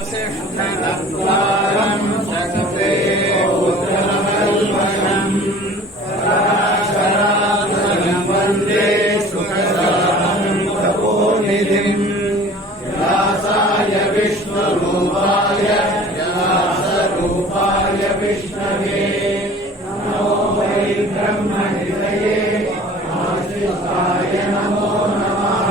वसिष्ठनत्वारं जगते पुत्रवल्लभम् पराशरात्मजं वन्दे सुखदां तपोनिधिम् व्यासाय विष्णुरूपाय व्यासरूपाय विष्णवे नमो वै ब्रह्मनिधये आशिषाय नमो नमः।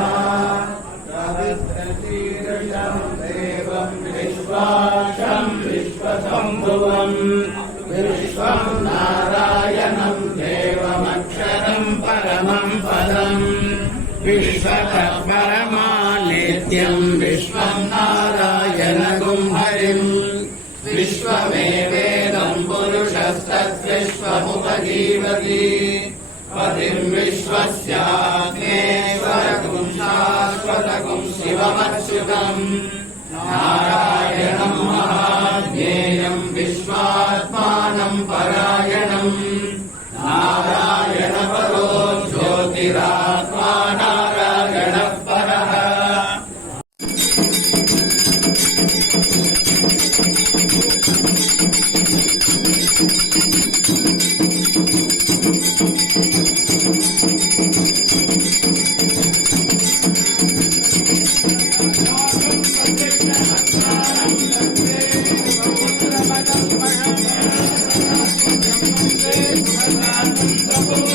प्रवित्रशीर्षं देवं विश्वाक्षं विश्वशम्भुवं विश्वं नारायणं देवमक्षरं परमं पदम् विश्वतः परमानित्यं विश्वं नारायणगुं हरिम् विश्वमेवेदं पुरुषस्तद्विश्वमुपजीवति पतिं विश्वस्यात्मेश्वरगुं शाश्वतगुं शिवमच्युतम् नारायणं महाज्ञेयं विश्वात्मानं परायणम् नारायणपरो ज्योतिरात्मा नारायणः परः। Thank you.